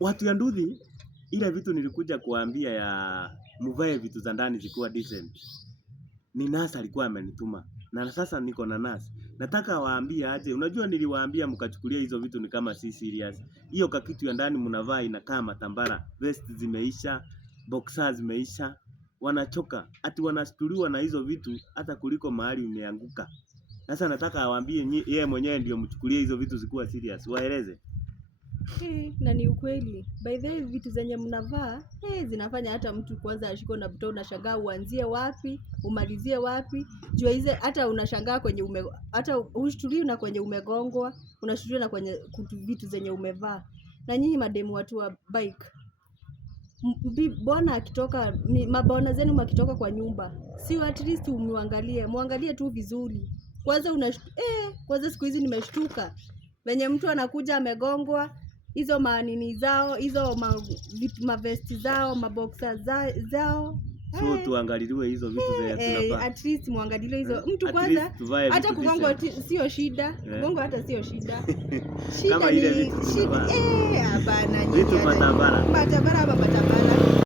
watu ya Nduthi, ile vitu nilikuja kuambia ya mvae vitu za ndani zikuwa decent, ni Nas alikuwa amenituma, na sasa niko na Nas. Nataka waambie aje, unajua niliwaambia mkachukulia hizo vitu ni kama si serious. Hiyo kakitu ya ndani mnavaa inakaa matambara, vest zimeisha, boxers zimeisha, wanachoka, ati wanastuliwa na hizo vitu hata kuliko mahali umeanguka. Sasa nataka awaambie yeye mwenyewe ndio mchukulie hizo vitu zikuwa serious, waeleze. Na ni ukweli. By the way, vitu zenye mnavaa zinafanya hata mtu kwanza ashiko na buto, unashangaa uanzie wapi, umalizie wapi. Jua hizo hata unashangaa kwenye hata ushtulii na kwenye umegongwa, unashtulia na kwenye vitu zenye umevaa. Na nyinyi mademu watu wa bike, bwana akitoka, mabwana zenu makitoka kwa nyumba, si at least muangalie tu vizuri. Kwanza kwanza siku hizi nimeshtuka. Venye mtu anakuja amegongwa, hizo manini zao, hizo mavesti zao, maboxer zao. So tuangaliliwe hizo vitu za tunafaa. At least muangaliliwe hizo. Mtu kwanza hata kugongwa sio shida. Kugongwa hata sio shida. Kama ile vitu tunafaa. Hapana. Vitu matambara. Matambara.